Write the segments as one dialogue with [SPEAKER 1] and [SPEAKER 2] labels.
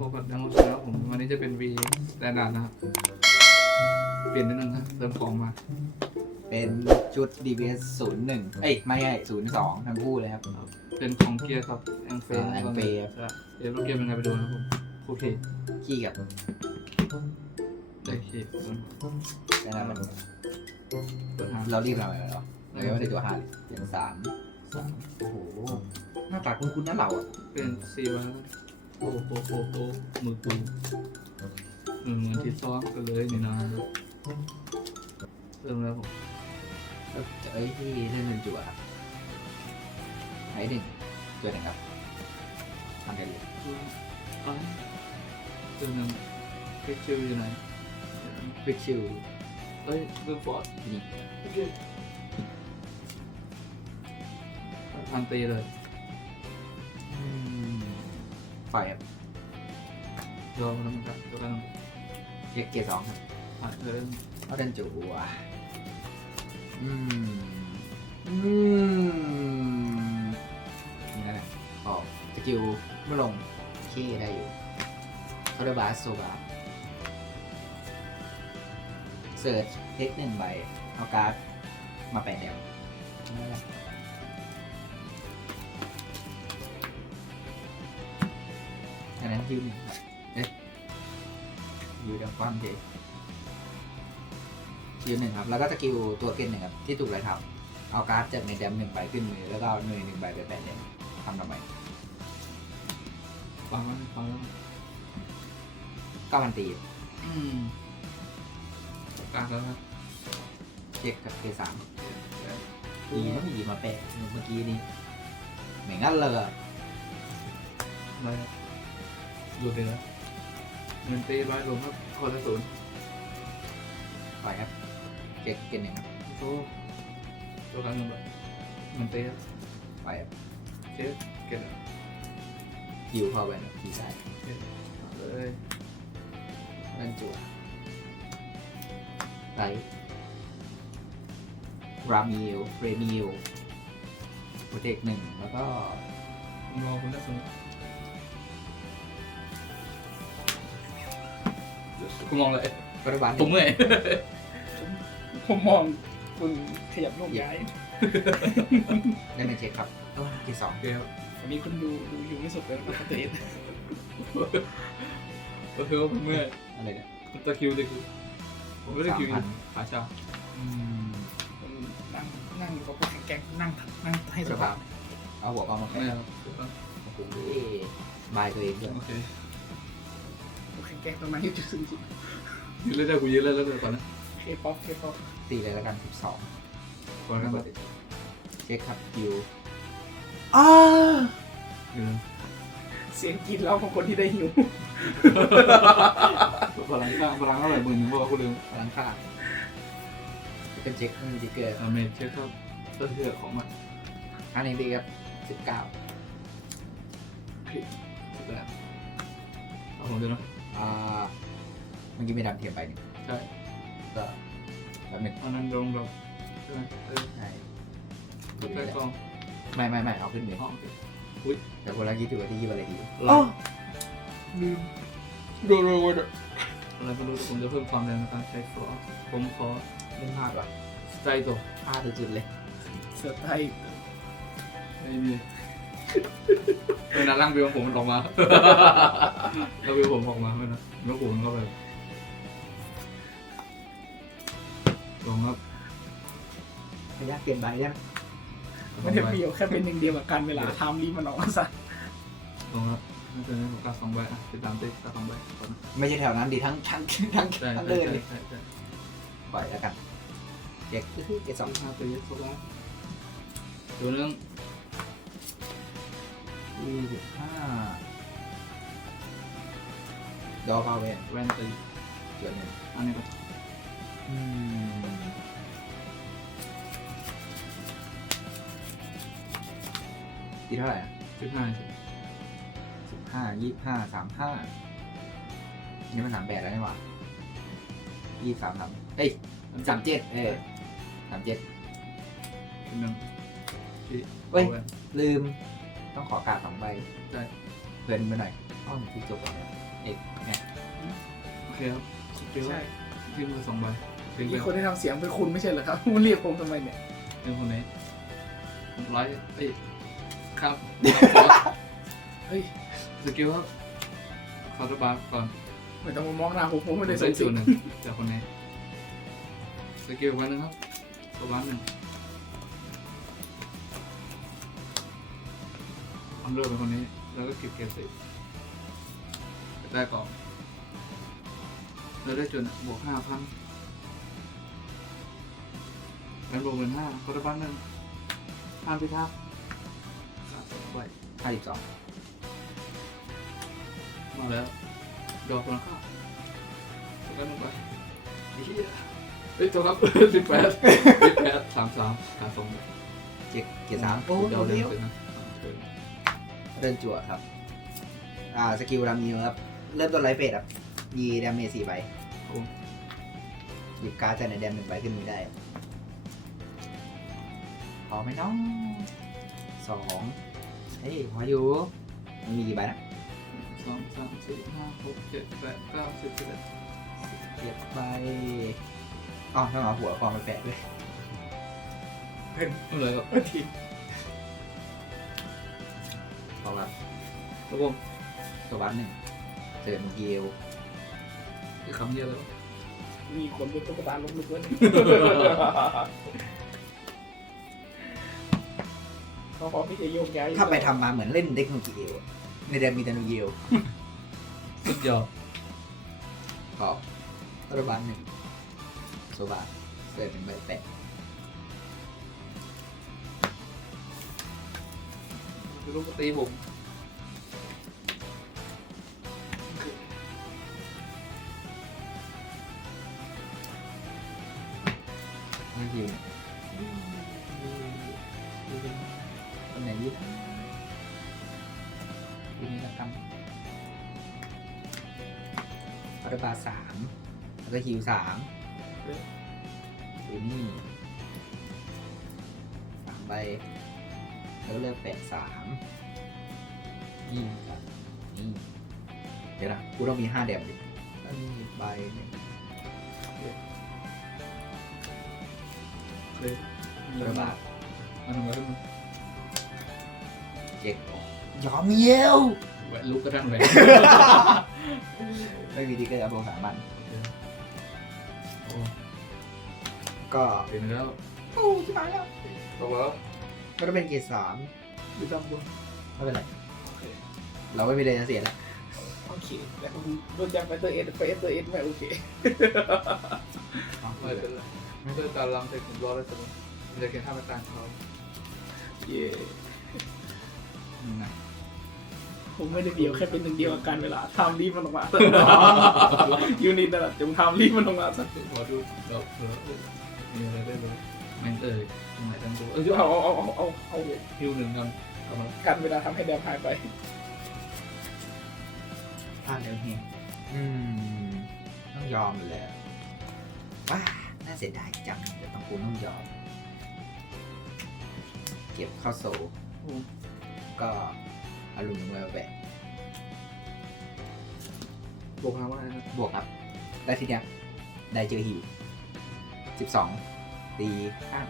[SPEAKER 1] พบกับดังโอชนะครับผมวันนี้จะเป็นวีแดนดาร์นะครับ เปลี่ยนนิดนึงครับเติมของมา
[SPEAKER 2] เป็นชุด DBS 0 1 เอ้ย ไม่ใช่0 2 ทั้งคู่เลยครับ
[SPEAKER 1] เป็นของเกียร์ครับแองเฟน
[SPEAKER 2] อ่า Angfe ครับ
[SPEAKER 1] เดี๋ยวเราเกียร์เป็นไงไปดูนะครับผมโอเค
[SPEAKER 2] ขี้กับ
[SPEAKER 1] ได้เค
[SPEAKER 2] ได้แล้วมัน
[SPEAKER 1] เปิดหา
[SPEAKER 2] เรารีบเราอะไรหรอเราไม่ได้ตัวห้าอย่างสามสามโอ้โห หน้าตาคุ้นๆนะเราอะ
[SPEAKER 1] เป็นซีวะ โอ้โหโอ้โหมือกูเหมือนเหมือนที่ซ้อมกันเลยนี่นะเริ่มแล้วผม
[SPEAKER 2] เอ้ที่เล่นเป็นจั่วครับไอ้หนึ่งตัวหนึ่งครับทำกันเลย
[SPEAKER 1] อ๋อเริ่มนึงพิกชิวอยู่ไหนเฟิ
[SPEAKER 2] กชิล
[SPEAKER 1] เอ้ยเรื่องฟอร์ด
[SPEAKER 2] นี่
[SPEAKER 1] ทำตีเลย
[SPEAKER 2] ไฟครับ
[SPEAKER 1] ยอมแล้วมันครับแล้วกัน
[SPEAKER 2] เกียร์เกียร์สองครับ
[SPEAKER 1] อะเริ่ม
[SPEAKER 2] เขาเล่นจั่วอืมอืมนี่นั่นแหละออกสกิลเมื่อลงขี้ได้อยู่เขาเรียกบาสโซบาเสิร์ชเทคหนึ่งใบเอาการ์ดมาแปะเดียวนั่นแหละ นนั้นยืมครับเอ๊ะยืมดังความเจยืมหนึ่งครับ แล้วก็สกิลตัวเกนหนึ่งครับ ที่ถูกไล่ทับเอาการ์ดจากในแดมหนึ่งใบขึ้นมือ แล้วก็เอาหน่วยหนึ่งใบไปแปะเดียวทำทำไม
[SPEAKER 1] ฟังแล้วฟังแล้ว
[SPEAKER 2] ก็มันตี
[SPEAKER 1] อืมกลางแล้วครับ
[SPEAKER 2] เช็คกับเกสามดีนะมีมาแปะเมื่อกี้นี้เหมือนกันเลย
[SPEAKER 1] ไม่ ดูเดือเงินตีร้อยลงครับคนละศูนย์
[SPEAKER 2] ไปครับเช็คเกนหนึ่งครับ
[SPEAKER 1] โอ้ตัวกลางเงินแบบเงินตีครับ
[SPEAKER 2] ไปครับ
[SPEAKER 1] เช็คเก็บ
[SPEAKER 2] ยิวเข้าไปนะทีซ้าย
[SPEAKER 1] เลย
[SPEAKER 2] นั่นจั่วไรรามิลเรมิลโปรเทคหนึ่งแล้วก็
[SPEAKER 1] รอคนละศูน ย์กูมองเลย
[SPEAKER 2] กระบาล
[SPEAKER 1] ผมเมื่อย
[SPEAKER 3] ผมมองคุณขยับโยกย้าย
[SPEAKER 2] ได้เป็นเช็คครับเอ้าเกสอง
[SPEAKER 1] โอเคครับ
[SPEAKER 3] วันนี้คุณดูดูอยู่ไม่สุดเลยนะครับตัวเอง
[SPEAKER 1] ก็คือว่าผมเมื่อย
[SPEAKER 2] อะไรเนี่ย
[SPEAKER 1] ตะคิวตะคิวผมไม่ได้คิว
[SPEAKER 2] สามพัน
[SPEAKER 1] ขาชา
[SPEAKER 2] อืม
[SPEAKER 3] คุณนั่งนั่งอยู่กับพวกแข็งแกร่งนั่งนั่งให้ส
[SPEAKER 2] กระ
[SPEAKER 3] ภา
[SPEAKER 2] บา
[SPEAKER 3] พ
[SPEAKER 2] ลเอาหัวกองมา
[SPEAKER 1] ไม่
[SPEAKER 2] แปะ
[SPEAKER 1] ครับ
[SPEAKER 2] โอ้โหบายตัวเองด้วย
[SPEAKER 1] โอเค
[SPEAKER 3] พวก แข็งแกร่งตรงนั้นอยู่จุดสูงสุด
[SPEAKER 1] ยืนเล่นได้กูยืนเล่นแล้วเดี๋ยวก่อนนะ
[SPEAKER 3] เคป๊อปเคป๊อป
[SPEAKER 2] ตีเลยแล้วกันสิบสอง
[SPEAKER 1] ก่อนนะบัด
[SPEAKER 2] เช็คครับยิว
[SPEAKER 3] อ้า
[SPEAKER 1] ยืน
[SPEAKER 3] เสียงกรีดร้องของคนที่ได้หิว
[SPEAKER 1] พลังข้างพลังเท่าไหร่หมื่นหนึ่งบอกกูลืม
[SPEAKER 2] พลังค่าเป็นเช็คไม่มีดิกเกอร์
[SPEAKER 1] อ่าเมทเช็คครับต้นเทือกของมัน
[SPEAKER 2] อันนี้ดีครับสิบเก้า
[SPEAKER 1] สุดแล้วเอาผมดูนะ
[SPEAKER 2] อ่าเมื่อกี้มีดำเทียมไปหนึ่ง
[SPEAKER 1] ใช่
[SPEAKER 2] ก็แบบหนึ่ง
[SPEAKER 1] อันนั้นลงเราใช่ไหมเออ
[SPEAKER 2] ใช่
[SPEAKER 1] ใกล้กอง
[SPEAKER 2] ไม่ไม่ไม่เอาขึ้นมือ
[SPEAKER 1] ห้อง
[SPEAKER 2] แต่คนละยี่ถือว่าที่ยี่อะไรดี
[SPEAKER 1] อ๋อลืมดูดูดูอะไรก็รู้ผมจะเพิ่มความแรงในการใช้ฟลอร์ผมขอ
[SPEAKER 2] เล่นพลาดว่ะ
[SPEAKER 1] ใจตัว
[SPEAKER 2] พลาดสุดๆเลย
[SPEAKER 3] เสือไทย
[SPEAKER 1] ไม่มี เออนะร่างวิวของผมมันออกมาแล้ววิวผมออกมาไม่นะแล้วผมก็แบบลองครับ
[SPEAKER 2] พยายามเปลี่ยนใบยัง
[SPEAKER 3] ไม่ได้เปรียวแค่เป็นหนึ่งเดียวกับการเวลาทำรีมันออกมาซะ
[SPEAKER 1] ลองครับน่าจะได้โอกาสสองใบอะติดตามเต็กตาสองใบก่อนนะ
[SPEAKER 2] ไม่ใช่แถวนั้นดีทั้งทั้งทั้ง
[SPEAKER 1] ใช่
[SPEAKER 2] ทั้ง
[SPEAKER 1] ใช่
[SPEAKER 2] เลย
[SPEAKER 1] ใช่
[SPEAKER 2] เลย
[SPEAKER 1] ใช่ใช่
[SPEAKER 2] ปล่อยแล้วกันเด็กคือเก
[SPEAKER 1] ส
[SPEAKER 2] ส
[SPEAKER 1] อ
[SPEAKER 2] องง
[SPEAKER 1] ห้าตัวเยอะสุดแล้วตัวนึง
[SPEAKER 2] ยี่สิบห้าดอพาวเวน
[SPEAKER 1] แวนตี
[SPEAKER 2] เดือนหนึ่ง
[SPEAKER 1] อันนี้ก็
[SPEAKER 2] อืมตีเท่าไหร่อะ
[SPEAKER 1] สิบห้า
[SPEAKER 2] สิบห้ายี่ห้าสามห้านี่มันสามแปดแล้วนี่หว่ายี่สามสามเอ้ยสามเจ็ดเออสามเจ็ด
[SPEAKER 1] เป็นหนึ่งที่
[SPEAKER 2] เว้ย
[SPEAKER 1] อาแวน
[SPEAKER 2] ลืม ต้องขอกาดสองใบ
[SPEAKER 1] ได้
[SPEAKER 2] เพลินไปหน่อยอ้อมที่จบแล้วเนี่ยเอกเนี่ย
[SPEAKER 1] โอเคครับสกิล
[SPEAKER 3] ใช่
[SPEAKER 1] ทิ้งมือสองใบทิ้งไป
[SPEAKER 3] มีคนที่ทำเสียงเป็นคุณไม่ใช่เหรอครับมันเรียกผมทำไมเนี่ย
[SPEAKER 1] เป็นคนนี้ผมไลฟ์เอ้ยครับ
[SPEAKER 3] เฮ้ย
[SPEAKER 1] สกิลครับคาร์ดบาร์ก่อน
[SPEAKER 3] ไม่ต้องมามองหน้าผมผมไม่ได้
[SPEAKER 1] ได้
[SPEAKER 3] ใส่
[SPEAKER 1] จุ
[SPEAKER 3] สู
[SPEAKER 1] ด
[SPEAKER 3] ท
[SPEAKER 1] หนึ่งจากคนนี้สกิลวันหนึ่งครับตัวบ้านหนึ่ง เดอร์เป็นคนนี้ แล้วก็เก็บเก็บสิได้ก่อนแล้วได้จุดบวกห้าพันแล้วบวกหมื่นห้าคาร์ดบาร์หนึ่งห้ามพิทักษ์สะสมไว้
[SPEAKER 2] ห้าสิบสอง
[SPEAKER 1] มาแล้ว ดอกคนละข้าวสกันลงไปไอ้เหี้ยเฮ้ยโทษครับสิบแปดสิบแปดสามสามหาสอง
[SPEAKER 2] เจ็ดเกียร์สาม
[SPEAKER 1] โอ้
[SPEAKER 2] เดี๋ยว
[SPEAKER 1] เร็
[SPEAKER 2] เร็
[SPEAKER 1] ว
[SPEAKER 2] ว
[SPEAKER 1] นะ เชิญ
[SPEAKER 2] เริ่มจั่วครับ อ่าสกิลรามีครับ เริ่มต้นไลฟ์เฟสครับมีดาเมจสี่ใบ
[SPEAKER 1] โอ้
[SPEAKER 2] หยิบการ์ดจากในแดมหนึ่งใบขึ้นมือได้ครับพอไหมน้องสองเฮ้ยพออยู่มันมีกี่ใบนะ
[SPEAKER 1] สองสามสี่ห้าหกเจ็ดแปดเก้าสิบสิบเอ็ด
[SPEAKER 2] เจ็ดใบอ๋อต้องเอาหัวกองไปแปะด้วย
[SPEAKER 1] เอาเลยครับ
[SPEAKER 3] เอ้ยที
[SPEAKER 2] เพราะว่า
[SPEAKER 1] ครับผม
[SPEAKER 2] ตัววัดหนึ่งเจอเกล
[SPEAKER 1] คือคำเดียวเลย
[SPEAKER 3] มีคนเป็นตุ๊กตาลงลึกไว้เนี่ยเขาขอพี่จะโยกย้าย
[SPEAKER 2] ถ้าไปทำมาเหมือนเล่นเด็กนูเกลในแดมมีแต่นูเกล
[SPEAKER 1] สุดยอด
[SPEAKER 2] ขอบตัวบันหนึ่งโซบาเจอเป็นใบแปะ
[SPEAKER 1] คือลูกตีผม
[SPEAKER 2] ไม่ยิงตำแหน่งนี้นะทีนี้ละกันอัลบาสามแล้วก็ฮิวสามทีนี่สามใบ แล้วก็เลือกแปะสามนี่ครับนี่เดี๋ยวนะกูต้องมีห้าแดมดิแล้วนี่ใบหนึ่ง
[SPEAKER 1] เคย
[SPEAKER 2] ระบาด
[SPEAKER 1] มันทำไมขึ้นมา
[SPEAKER 2] เจ็กยอมเยี่ยว
[SPEAKER 1] แหวนลุกกระทั่งแหวน
[SPEAKER 2] ไม่มีดีเกอร์อัพลงสามบัน
[SPEAKER 1] โอ้
[SPEAKER 2] ก็
[SPEAKER 1] เห็นแล้ว
[SPEAKER 2] โอ้ชิบหายแล้ว
[SPEAKER 1] ตกแล้ว
[SPEAKER 2] ก็ต้องเป็นเกียร์สาม
[SPEAKER 1] ดูตามบน
[SPEAKER 2] ไม่เป็นไร
[SPEAKER 3] โอเค
[SPEAKER 2] เราไม่มีอะไรจะเสียแล้ว
[SPEAKER 3] โอเคแต่ผมโดนจับไปเตอร์เอ็ดไปเตอร์เอ็ดไม่โอเค
[SPEAKER 1] ไม่เป็นไรไม่เป็นการล้ำแต่ผมรอได้เสมอมันจะแค่ห้ามไปตามเขา
[SPEAKER 3] เย่
[SPEAKER 1] ยังไง
[SPEAKER 3] ผมไม่ได้เดียวแค่เป็นหนึ่งเดียวกับการเวลาทำรีบมันออกมายูนิตนั่นแหละจงทำรีบมันออกมาสัก
[SPEAKER 1] ขอดูแบบเออมีอะไรได้เลย แม่งเอ่ยตรงไหนตั้งตัวเออ
[SPEAKER 3] เอาเอาเอาเอาเอา
[SPEAKER 1] ฮิวหนึ่งกันกลับมา
[SPEAKER 3] กันเวลาทำให้แดมหายไป
[SPEAKER 2] พลาดแล้วเฮียอืม ต้องยอมเลยว้าน่าเสียดายจังแต่ต้องกูต้องยอม เก็บเข้าโซลก็อารมณ์เมื่อแบก
[SPEAKER 1] บอกมาว่าอะไรนะ
[SPEAKER 2] บวกครับได้ทีเนี้ยได้เจอฮิวสิบสอง ตีข้าง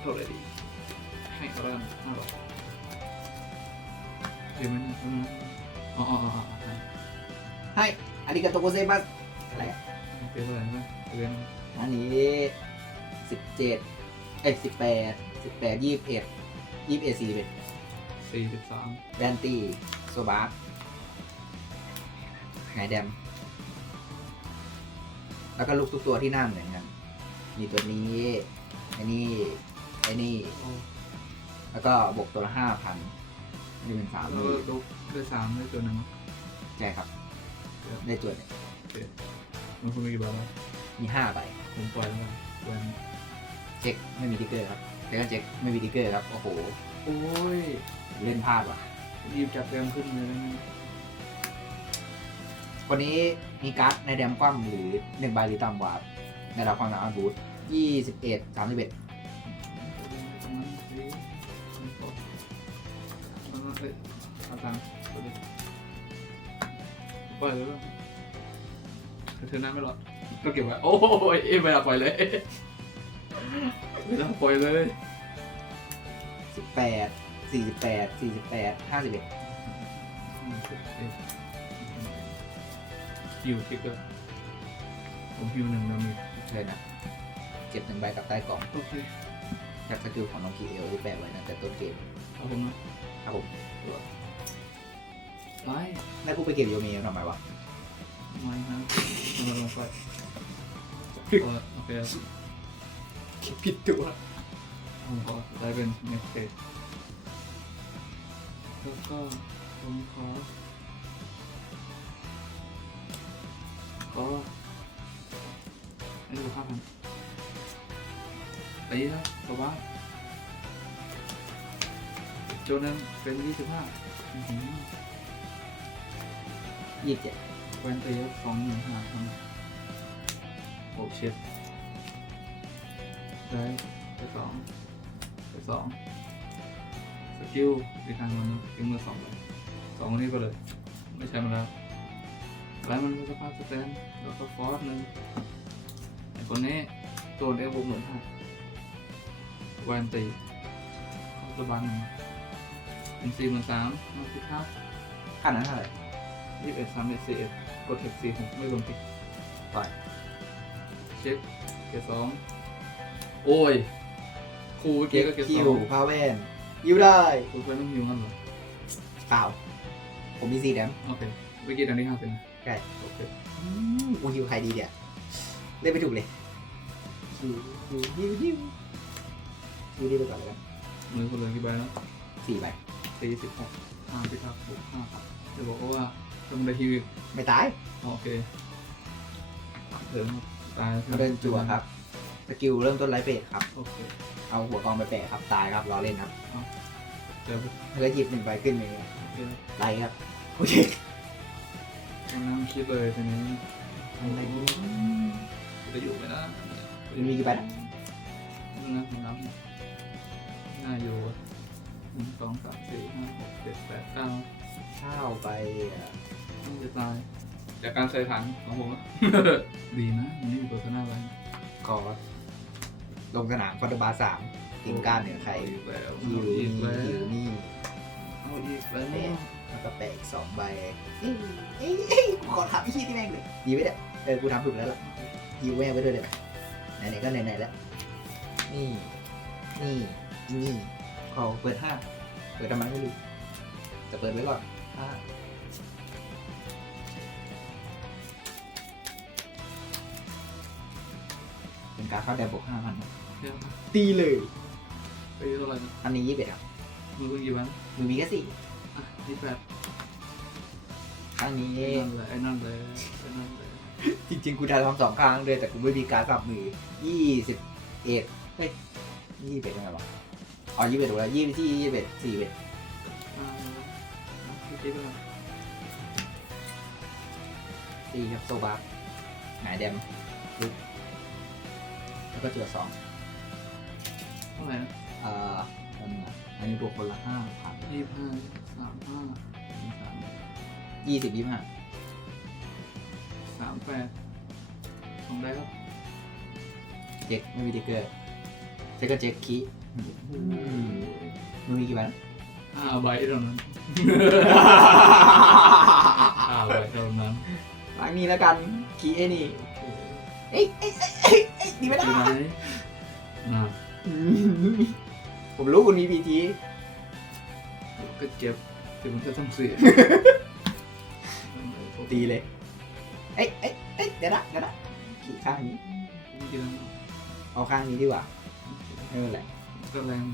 [SPEAKER 1] เท่าไหร่ดีให้เขาได้ห้าร้อยเดี๋ยวมันอ๋ออ๋ออ๋อ
[SPEAKER 2] ให้อาริกาโตโกเซมัสอะไรอะ
[SPEAKER 1] เป็นเท่าไรนะเป็น
[SPEAKER 2] อันนี้สิบเจ็ดเอ้ยสิบแปดสิบแปดยี่สิบเอ็ดยี่สิบเอ็ดสี่สิบเอ็ด
[SPEAKER 1] สี่สิบสาม
[SPEAKER 2] แดนตี้โซบาร์ไงแดม แล้วก็ลูกทุกตัวที่หน้าเหมือนกัน มีตัวนี้ ไอ้นี่ไอ้นี่
[SPEAKER 1] โอ้
[SPEAKER 2] แล้วก็บวกตัวละห้าพันนี่เป็นสาม
[SPEAKER 1] แล้ว
[SPEAKER 2] มือ
[SPEAKER 1] ลูกได้สามได้ตัวหนึ่ง
[SPEAKER 2] ใช่ครับ ได้ตัวเนี่ย
[SPEAKER 1] มันคุณมีกี่ใบแล้ว
[SPEAKER 2] มีห้าใบ
[SPEAKER 1] ผมปล่อยแล้วกันแหวน
[SPEAKER 2] เช็คไม่มีติ๊กเกอร์ครับแล้วก็เช็คไม่มีติ๊กเกอร์ครับ โอ้โห
[SPEAKER 1] โอ้ย
[SPEAKER 2] เล่นพลาดว่ะ
[SPEAKER 1] ยีบจับแดงขึ้นเลยนะ
[SPEAKER 2] วันนี้มีการ์ดในแดมคว่ำหรือหนึ่งใบหรือต่ำกว่าในรับความหนาอันบูท ยี่สิบเอ็ดสามสิบเอ็ด
[SPEAKER 1] ตรงนั้นสิเอาตังค์ตัวนี้ปล่อยเลยเธอหน้าไม่รอดก็เก็บไว้ โอ้ยเอ็มไม่อยาปล่อยเลยไม่อยาปล่อยเลย
[SPEAKER 2] สิบแปดสี่สิบแปดสี่สิบแปดห้าสิบเอ็ด
[SPEAKER 1] ฮิวทิกเกอร์ผมฮิวหนึ่งดาเมจ
[SPEAKER 2] เลยนะ ก็บหนึ่งใบกับใต้กล่อง
[SPEAKER 1] โอเค
[SPEAKER 2] จากสกิลของน้องคีเอลที่แปะไว้ตั้งแต่ต้นเกม
[SPEAKER 1] เอาผมนะครับ
[SPEAKER 2] ผม
[SPEAKER 1] ไล่
[SPEAKER 2] แล้วกูไปเก็บโยมีทำไมวะ
[SPEAKER 1] ไม่นะมาลงไปโอเค
[SPEAKER 2] ผิดตัว
[SPEAKER 1] ผมขอได้เป็นเน็ตเตแล้วก็ผมขอก็ไม่รู้ค่าพัน ตีนะตัวบ้าโจนั้นเป็นยี่สิบห้า
[SPEAKER 2] ยี่สิบเจ็ด
[SPEAKER 1] แวนตีสองหนึ่งห้าพันโอ้เช็ดได้ไปสองไปสองสกิลดีทางมันทิ้งมือสองไปสองอันนี้ไปเลย ไม่ใช่มันแล้วแล้วมันก็สภาพสแตนแล้วก็ฟอสหนึ่งไอ้คนนี้โดนเอฟบวกหมื่นห้า แวนตีเข้าตัวบันหนึ่งเป็นสี่หมื่นสามมาสิบห้า
[SPEAKER 2] ขั้นนั้นเท่าไหร่
[SPEAKER 1] ยี่สิบเอ็ดสามเอ็ดสี่เอ็ดกดเทคสี่หกไม่รวมผิด
[SPEAKER 2] ปล่อย
[SPEAKER 1] เช็คเกรดสองโอ้ยครูเมื่อกี้ก็เกรด
[SPEAKER 2] คิ
[SPEAKER 1] ส
[SPEAKER 2] ว
[SPEAKER 1] อง
[SPEAKER 2] พาเวนยิวได้
[SPEAKER 1] ครูเพื่อนต้องฮิวมันเหรอ
[SPEAKER 2] เปล่าผมมีสี่แดม
[SPEAKER 1] โอเคเมื่อกี้ตอนนี้ห้าสิบนะ
[SPEAKER 2] ใช่
[SPEAKER 1] โอเค
[SPEAKER 2] อืมกูฮิวใครดีเนี่ยเล่นไม่ถูกเลยฮิวฮิวฮิวฮิว ฮิวดีไปก่อนเลยกัน
[SPEAKER 1] มือคุณเลยกี่ใบแล้ว
[SPEAKER 2] สี่ใบ
[SPEAKER 1] สี่สิบหกห้าพิทักษ์บวกห้าครับเดี๋ยวบอกว่าต้องได้ฮิวอีก
[SPEAKER 2] ไม่ตาย
[SPEAKER 1] อ๋อโอเคเดินตาย
[SPEAKER 2] มาเดินจั่วครับ สกิลเริ่มต้นไลฟ์เฟสครับ
[SPEAKER 1] โอเค
[SPEAKER 2] เอาหัวกองไปแปะครับตายครับรอเล่นครับ
[SPEAKER 1] เดี๋ยว
[SPEAKER 2] แล้วหยิบหนึ่งใบขึ้นเลย
[SPEAKER 1] โอเค
[SPEAKER 2] ไลฟ์ครับโอเค
[SPEAKER 1] มานั่งคิดเลยทีนี้
[SPEAKER 2] อะไรดี
[SPEAKER 1] จะอยู่ไหมนะ
[SPEAKER 2] มันมีกี่ใบนะ
[SPEAKER 1] นี่นะผมนับ น่าอยู่หนึ่งสองสามสี่ห้าหกเจ็ดแปดเก้า
[SPEAKER 2] ข้าวไปอะ
[SPEAKER 1] ต้องจะตาย จากการใส่ถังของผมอะ ดีนะมันไม่มีตัวหน้าไว้
[SPEAKER 2] ขอลงสนามคอนโดบาร์สามทีมก้านเหนือใคร
[SPEAKER 1] เอาอีกแล้ว
[SPEAKER 2] ฮิว
[SPEAKER 1] เอาอี
[SPEAKER 2] นี่
[SPEAKER 1] กแล้ว
[SPEAKER 2] ฮิวนี่
[SPEAKER 1] เอาอีกแล้ว
[SPEAKER 2] แปะแล้วก็แปะอีกสองใบเอ้ยเอ้ยเอ้ยกูขอทำไอ้ที่ที่แม่งเลยดีไว้เนี่ยเออกูทำถูกแล้วล่ะฮิวแม่งไว้ด้วยเลยไหมไหนๆก็ไหนๆแล้วนี่นี่ นี่ขอเปิดห้าเปิดทำไมไม่รู้แต่เปิดไว้ก่อนห้าเป็นการเข้าแดนบวกห้าพัน
[SPEAKER 1] เดี๋ยว
[SPEAKER 2] ตีเลย
[SPEAKER 1] ไปเท่าไหร่นะ
[SPEAKER 2] อันนี้ยี่สิบเอ็ดครับ
[SPEAKER 1] มือเพิ่งกี่วัน
[SPEAKER 2] มือมีแค่สี่
[SPEAKER 1] อะยี่แปด
[SPEAKER 2] ครั้งนี้
[SPEAKER 1] ไอ้นั่นเลยไอ้นั่นเลย
[SPEAKER 2] จริงๆ กูจะทำสองครั้งเลยแต่กูไม่มีการสับมือยี่สิบเอ็ดเฮ้ยยี่สิบเอ็ดยังไงวะ อ๋อยี่สิบเอ็ดถูกแล้วยี่สิบที่ยี่สิบเอ็ดสี่สิบเอ็ด
[SPEAKER 1] อ่าเอาพี่คิดว่า
[SPEAKER 2] ตีครับโซบาร์หงายแดมลุกแล้วก็เจอสอง
[SPEAKER 1] เท่าไหร่นะ
[SPEAKER 2] เอ่ออันนี้นะอันนี้บวกคนละห้าพัน
[SPEAKER 1] ยี่ห้าสามห้าสาม
[SPEAKER 2] ยี่สิบยี่สิบห้า
[SPEAKER 1] สามแปดสองได้ครับ
[SPEAKER 2] เจ็คไม่มีติ๊กเกอร์เจ็คก็เจ็คคีย์ มือมีกี่วัน
[SPEAKER 1] ห้าใบเท่านั้น ห้าใบเท่านั้น
[SPEAKER 2] ล้างนี้แล้วกันคีย์ไอ้นี่เอ้ยเอ้ยเอ้ยเอ้ยเอ้ยดีไหม
[SPEAKER 1] ดี
[SPEAKER 2] ล่ะ
[SPEAKER 1] ไหมน่ะ
[SPEAKER 2] ผมรู้คุณมีพีที
[SPEAKER 1] ก็เจ็บถึงมันจะต้องเสีย
[SPEAKER 2] ตีเลย เอ้ยเอ้ยเอ้ยเดี๋ยวนะเดี๋ยวนะขี่ข้างนี้ เอาข้างนี้ดีกว่าไม่เป็นไร
[SPEAKER 1] ก็แรง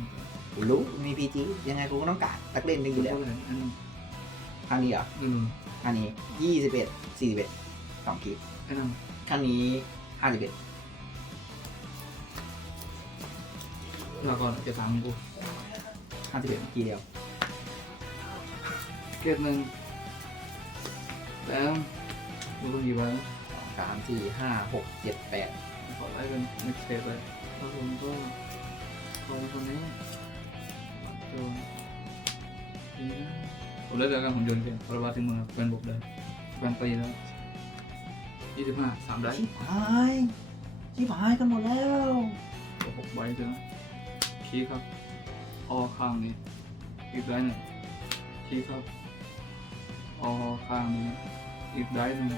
[SPEAKER 2] ผมรู้มีพีจียังไงกูก็ต้องการตักเล่นหนึ่งอยู่แล้ว
[SPEAKER 1] ก็แรงอันนั้น
[SPEAKER 2] ข้างนี้เหรอ
[SPEAKER 1] อืม
[SPEAKER 2] ข้างนี้ยี่สิบเอ็ดสี่สิบเอ็ดสองคีย์
[SPEAKER 1] ไอ้นั่น
[SPEAKER 2] ข้างนี้ห้าสิบเอ็ด
[SPEAKER 1] ลาก่อนจะถามกู
[SPEAKER 2] ห้าสิบเอ็ดคีย์เดียว
[SPEAKER 1] เกตหนึ่งแล้วดูคนกี่ใบ
[SPEAKER 2] สองสามสี่ห้าหกเจ็ดแปด
[SPEAKER 1] ขอไล่เป็น next step เลยแล้วผมก็ คนคนนี้โจนดีนะผมเลือกแล้วกันผมโยนเกมพอระบาดถึงมือเป็นบุกเลยแวนตีแล้วยี่สิบห้าสามได้
[SPEAKER 2] ชิบหายชิบหายกันหมดแล้ว
[SPEAKER 1] หกใบใช่ไหมคีย์ครับ ออข้างนี้อีกได้หนึ่งคีย์ครับออข้างนี้อีกได้หนึ่ง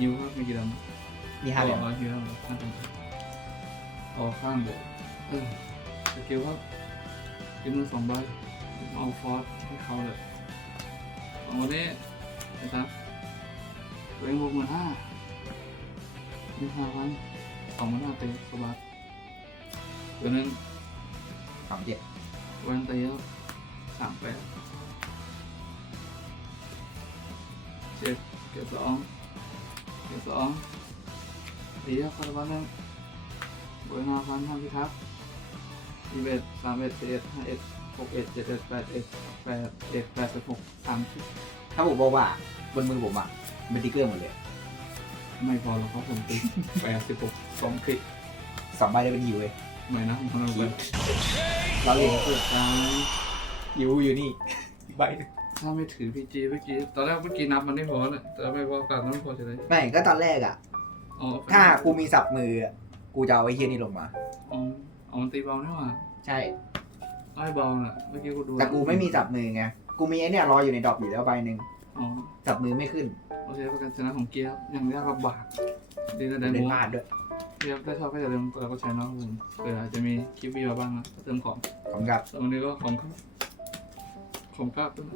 [SPEAKER 1] ยิวครับมีกี่ดำ
[SPEAKER 2] มีห้าเหรียญ
[SPEAKER 1] อ๋อฮิวครับห้าดำออข้างเดี๋ยวเออ สกิลครับกินมือสองใบเอาฟอสให้เขาเลยสองวันนี้นะครับเวงบวกหมื่นห้าหนึ่งห้าพันสองหมื่นห้าเต็มสบายตัวนึง
[SPEAKER 2] สามเจ็ด
[SPEAKER 1] วันเตียวสามแปดเจ็ดเก็บสองเก็บสองเตียวคาร์บอนนึงบวยนาพันห้าพิทักษ์ยี่ สิบเอ็ดสามเอ็ดสี่เอ็ดห้าเอ็ดหกเอ็ดเจ็ดเอ็ดแปดเอ็ดแปดเอ็ดแปดสิบหกสามสิบ
[SPEAKER 2] ถ้าผมบอกว่าบนมือผมอะเป็นติ๊กเกอร์หมดเลย
[SPEAKER 1] ไม่พอหรอกครับผมตีแปดสิบหกสองคลิก
[SPEAKER 2] สองใบได้เป็นฮิวเลย
[SPEAKER 1] ไม่นะผมทำไป
[SPEAKER 2] เราเองก็คือ
[SPEAKER 1] ตาม
[SPEAKER 2] ฮิวอยู่นี่อีกใบหนึ่ง
[SPEAKER 1] ถ้าไม่ถือพีจีเมื่อกี้ตอนแรกเมื่อกี้นับมันไม่พอน่ะแต่ไม่พอการนั้นไม่พอจะเลย
[SPEAKER 2] ไม่ก็ตอนแรกอะ
[SPEAKER 1] อ๋อ
[SPEAKER 2] ถ้ากูมีสับมืออะกูจะเอาไอ้เฮียนี่ลงมา
[SPEAKER 1] อ๋อ อ๋อมันตีเบานี่หว่า
[SPEAKER 2] ใช่
[SPEAKER 1] ไอ้เบาน่ะเมื่อกี้กูดู
[SPEAKER 2] แต่กูไม่มีสับมือไง กูมีไอ้เนี่ยรออยู่ในดรอปอยู่แล้วใบหนึ่ง
[SPEAKER 1] อ๋อ
[SPEAKER 2] สับมือไม่ขึ้น
[SPEAKER 1] โอเคประกันชนะของเกียร์ยังยากลำบากดีนะได
[SPEAKER 2] เล่น
[SPEAKER 1] โม
[SPEAKER 2] พลาดด้วย
[SPEAKER 1] เกียร์ถ้าชอบก็อย่าลืมกดไลค์กดแชร์น้องผมเผื่ออาจจะมีคลิปวิดีโอบ้างนะเติมของ
[SPEAKER 2] ผมกับ
[SPEAKER 1] แต่วันนี้ก็ของครับของครับด้วย